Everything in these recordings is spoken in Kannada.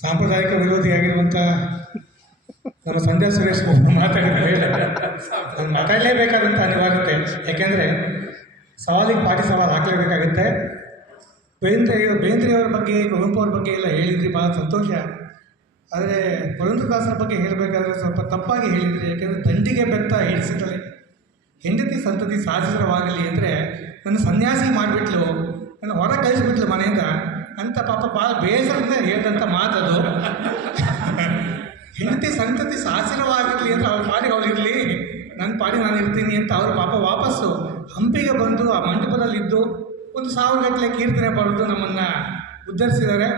ಸಾಂಪ್ರದಾಯಿಕ ವಿರೋಧಿಯಾಗಿರುವಂಥ ನಮ್ಮ ಸಂಧ್ಯಾ ಸುರೇಶ್ ಮಾತಾಡಿದ್ರೆ ನಾನು ಮಾತಾಡಲೇಬೇಕಾದಂಥ ಅನಿವಾರ್ಯತೆ. ಯಾಕೆಂದರೆ ಸವಾಲಿಗೆ ಪಾಟಿ ಸವಾಲು ಹಾಕಲೇಬೇಕಾಗುತ್ತೆ. ಬೇಂದ್ರೆಯವರ ಬಗ್ಗೆ, ಕುವೆಂಪು ಅವ್ರ ಬಗ್ಗೆ ಎಲ್ಲ ಹೇಳಿದ್ರಿ, ಭಾಳ ಸಂತೋಷ. ಆದರೆ ಪುರಂದರದಾಸರ ಬಗ್ಗೆ ಹೇಳಬೇಕಾದ್ರೆ ಸ್ವಲ್ಪ ತಪ್ಪಾಗಿ ಹೇಳಿದ್ರಿ. ಯಾಕೆಂದರೆ ದಂಡಿಗೆ ಬೆತ್ತ ಹಿಡಿಸಿದಳೆ ಹೆಂಡತಿ ಸಂತತಿ ಸಾಧಿಸರವಾಗಲಿ ಅಂದರೆ ನನ್ನ ಸನ್ಯಾಸಿ ಮಾಡಿಬಿಟ್ಲು, ನನ್ನ ಹೊರ ಕಳಿಸ್ಬಿಟ್ಲು ಮನೆಯಿಂದ ಅಂತ ಪಾಪ ಭಾಳ ಬೇಸರದಿಂದ ಹೇಳಿದಂಥ ಮಾತದು. ಹೆಂಡತಿ ಸಂತತಿ ಸಾಸಿರವಾಗಿರಲಿ ಅಂದರೆ ಅವ್ರ ಪಾಡಿಗೆ ಅವಳಿರಲಿ, ನನ್ನ ಪಾಡಿಗೆ ನಾನು ಇರ್ತೀನಿ ಅಂತ ಅವರು ಪಾಪ ವಾಪಸ್ಸು ಹಂಪಿಗೆ ಬಂದು ಆ ಮಂಟಪದಲ್ಲಿದ್ದು 1,000 ಗಟ್ಟಲೆ ಕೀರ್ತನೆ ಬರೆದು ನಮ್ಮನ್ನು ಉದ್ಧರಿಸಿದ್ದಾರೆ.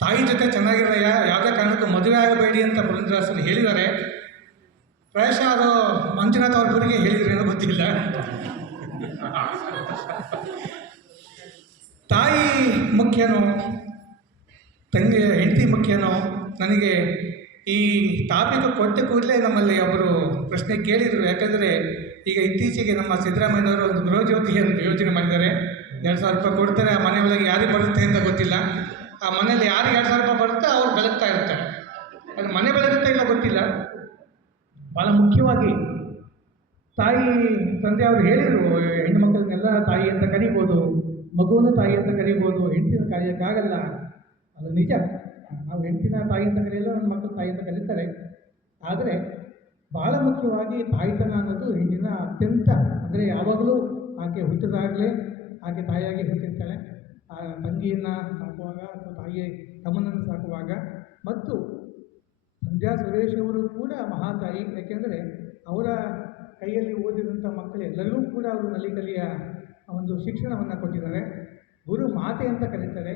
ತಾಯಿ ಜೊತೆ ಚೆನ್ನಾಗಿರಯ್ಯ, ಯಾವುದೇ ಕಾರಣಕ್ಕೂ ಮದುವೆ ಆಗಬೇಡಿ ಅಂತ ಪುರಂದರದಾಸರು ಹೇಳಿದ್ದಾರೆ. ಪ್ರಾಯಶಃ ಅದು ಮಂಜುನಾಥ್ ಅವ್ರ ಗುರಿಗೆ ಹೇಳಿದ್ರೇನೋ ಗೊತ್ತಿಲ್ಲ. ತಾಯಿ ಮುಖ್ಯನೋ ತಂಗಿ ಹೆಂಡತಿ ಮುಖ್ಯನೋ? ನನಗೆ ಈ ಟಾಪಿಕ್ ಕೊಟ್ಟ ಕೂಡಲೇ ನಮ್ಮಲ್ಲಿ ಒಬ್ಬರು ಪ್ರಶ್ನೆ ಕೇಳಿದರು. ಯಾಕಂದರೆ ಈಗ ಇತ್ತೀಚೆಗೆ ನಮ್ಮ ಸಿದ್ದರಾಮಯ್ಯನವರು ಒಂದು ಗೃಹಜ್ಯೋತಿ ಅಂತ ಯೋಜನೆ ಮಾಡಿದ್ದಾರೆ. 2,000 ರೂಪಾಯಿ ಕೊಡ್ತಾರೆ. ಆ ಮನೆ ಒಳಗೆ ಯಾರಿಗೆ ಬರುತ್ತೆ ಅಂತ ಗೊತ್ತಿಲ್ಲ. ಆ ಮನೇಲಿ ಯಾರಿಗೆ 2,000 ರೂಪಾಯಿ ಬರುತ್ತೋ ಅವ್ರು ಬೆಳಗ್ತಾ ಇರ್ತಾರೆ. ಅದು ಮನೆ ಬೆಳಗುತ್ತೆ ಇಲ್ಲ ಗೊತ್ತಿಲ್ಲ. ಭಾಳ ಮುಖ್ಯವಾಗಿ ತಾಯಿ ತಂದೆ ಅವರು ಹೇಳಿದರು, ಹೆಣ್ಣು ಮಕ್ಕಳನ್ನೆಲ್ಲ ತಾಯಿ ಅಂತ ಕರಿಬೋದು, ಮಗುವನ್ನು ತಾಯಿ ಅಂತ ಕರಿಬೋದು, ಹೆಂಡತಿನ ಕರೆಯೋಕ್ಕಾಗಲ್ಲ. ಅದು ನಿಜ. ನಾವು ಹೆಂಡತಿನ ತಾಯಿ ಅಂತ ಕರೆಯಲ್ಲ, ನನ್ನ ಮಕ್ಕಳು ತಾಯಿ ಅಂತ ಕರೀತಾರೆ. ಆದರೆ ಭಾಳ ಮುಖ್ಯವಾಗಿ ತಾಯಿತನ ಅನ್ನೋದು ಹೆಣ್ಣಿನ ಅತ್ಯಂತ, ಅಂದರೆ ಯಾವಾಗಲೂ ಆಕೆ ಹುಟ್ಟಿದಾಗಲೇ ಆಕೆ ತಾಯಿಯಾಗಿ ಹುಟ್ಟಿರ್ತಾಳೆ. ಆ ತಂಗಿಯನ್ನು ಸಾಕುವಾಗ ಅಥವಾ ತಾಯಿಯ ತಮ್ಮನನ್ನು ಸಾಕುವಾಗ. ಮತ್ತು ಸಂಧ್ಯಾ ಸುರೇಶ್ ಅವರು ಕೂಡ ಮಹಾತಾಯಿ. ಯಾಕೆಂದರೆ ಅವರ ಕೈಯಲ್ಲಿ ಓದಿದಂಥ ಮಕ್ಕಳೆಲ್ಲರಿಗೂ ಕೂಡ ಅವರು ನಲಿಕಲಿಯ ಒಂದು ಶಿಕ್ಷಣವನ್ನು ಕೊಟ್ಟಿದ್ದಾರೆ. ಗುರು ಮಾತೆ ಅಂತ ಕರೀತಾರೆ.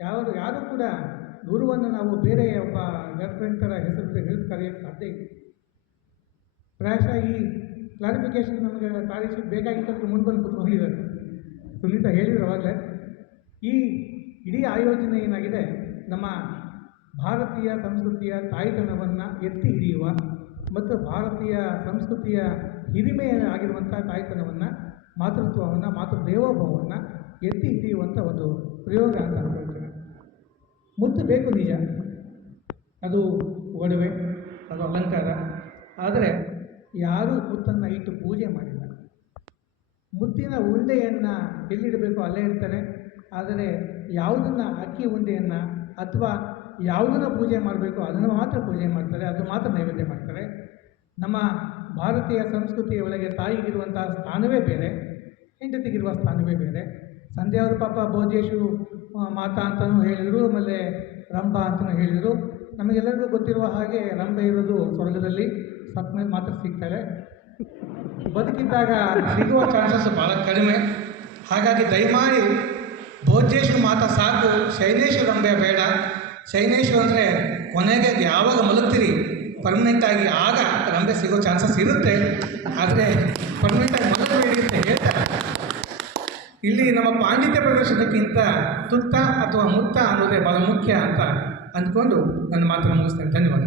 ಯಾರು ಕೂಡ ಗುರುವನ್ನು ನಾವು ಬೇರೆ ಒಬ್ಬ ಗರ್ಲ್ಫ್ರೆಂಡ್ ಥರ ಹೆಸರು ಕರೆಯೋಕ್ಕೆ ಸಾಧ್ಯ ಇಲ್ಲ. ಪ್ರಾಯಶಃ ಈ ಕ್ಲಾರಿಫಿಕೇಷನ್ ನಮಗೆ ತಾರೀಶ್ ಬೇಕಾಗಿದ್ದಕ್ಕೆ ಮುಂದೆ ಬಂದು ಕೂತ್ಕೊಂಡಿದ್ದಾರೆ. ಸುನೀತಾ ಹೇಳಿದ್ರು ಅವಾಗಲೇ. ಈ ಇಡೀ ಆಯೋಜನೆ ಏನಾಗಿದೆ, ನಮ್ಮ ಭಾರತೀಯ ಸಂಸ್ಕೃತಿಯ ತಾಯ್ತನವನ್ನು ಎತ್ತಿ ಹಿಡಿಯುವ ಮತ್ತು ಭಾರತೀಯ ಸಂಸ್ಕೃತಿಯ ಹಿರಿಮೆ ಆಗಿರುವಂಥ ತಾಯ್ತನವನ್ನು, ಮಾತೃತ್ವವನ್ನು, ಮಾತೃದೇವೋಭವವನ್ನು ಎತ್ತಿ ಹಿಡಿಯುವಂಥ ಒಂದು ಪ್ರಯೋಗ ಅಂತ ಅನ್ಕೊಳ್ತೇನೆ. ಮುತ್ತು ಬೇಕು ನಿಜ, ಅದು ಒಡವೆ, ಅದು ಅಲಂಕಾರ. ಆದರೆ ಯಾರೂ ಮುತ್ತನ್ನು ಇಟ್ಟು ಪೂಜೆ ಮಾಡಿಲ್ಲ. ಮುತ್ತಿನ ಉಂಡೆಯನ್ನು ಎಲ್ಲಿಡಬೇಕು ಅಲ್ಲೇ ಇರ್ತಾರೆ. ಆದರೆ ಯಾವುದನ್ನು ಅಕ್ಕಿ ಉಂಡೆಯನ್ನು ಅಥವಾ ಯಾವುದನ್ನು ಪೂಜೆ ಮಾಡಬೇಕು ಅದನ್ನು ಮಾತ್ರ ಪೂಜೆ ಮಾಡ್ತಾರೆ, ಅದು ಮಾತ್ರ ನೈವೇದ್ಯ ಮಾಡ್ತಾರೆ. ನಮ್ಮ ಭಾರತೀಯ ಸಂಸ್ಕೃತಿಯ ಒಳಗೆ ತಾಯಿಗಿರುವಂಥ ಸ್ಥಾನವೇ ಬೇರೆ, ಹೆಂಡತಿಗಿರುವ ಸ್ಥಾನವೇ ಬೇರೆ. ಸಂಧ್ಯಾವರು ಪಾಪ ಭೋಜೇಶು ಮಾತಾ ಅಂತಲೂ ಹೇಳಿದರು, ಆಮೇಲೆ ರಂಭ ಅಂತಲೂ ಹೇಳಿದರು. ನಮಗೆಲ್ಲರಿಗೂ ಗೊತ್ತಿರುವ ಹಾಗೆ ರಂಭೆ ಇರೋದು ಸ್ವರ್ಗದಲ್ಲಿ, ಸತ್ತ ಮೇಲೆ ಮಾತ್ರ ಸಿಗ್ತಾರೆ. ಬದುಕಿದ್ದಾಗ ಸಿಗುವ ಚಾನ್ಸಸ್ ಭಾಳ ಕಡಿಮೆ. ಹಾಗಾಗಿ ದಯಮಾಡಿ ಭೋಜೇಶು ಮಾತಾ ಸಾಕು, ಶೈಲೇಶು ರಂಭೆ ಬೇಡ. ಶೈಲೇಶು ಅಂದರೆ ಕೊನೆಗೆ ಯಾವಾಗ ಮಲಗ್ತೀರಿ ಪರ್ಮನೆಂಟಾಗಿ, ಆಗ ರಂಭೆ ಸಿಗೋ ಚಾನ್ಸಸ್ ಇರುತ್ತೆ. ಆದರೆ ಪರ್ಮನೆಂಟಾಗಿ ಮಲಗಬೇಡಿ ಅಂತ ಹೇಳ್ತಾರೆ. ಇಲ್ಲಿ ನಮ್ಮ ಪಾಂಡಿತ್ಯ ಪ್ರದರ್ಶನಕ್ಕಿಂತ ತುತ್ತ ಅಥವಾ ಮುತ್ತ ಅನ್ನೋದೇ ಭಾಳ ಮುಖ್ಯ ಅಂತ ಅಂದ್ಕೊಂಡು ನನ್ನ ಮಾತನ್ನು ಮುಗಿಸ್ತೇನೆ. ಧನ್ಯವಾದ.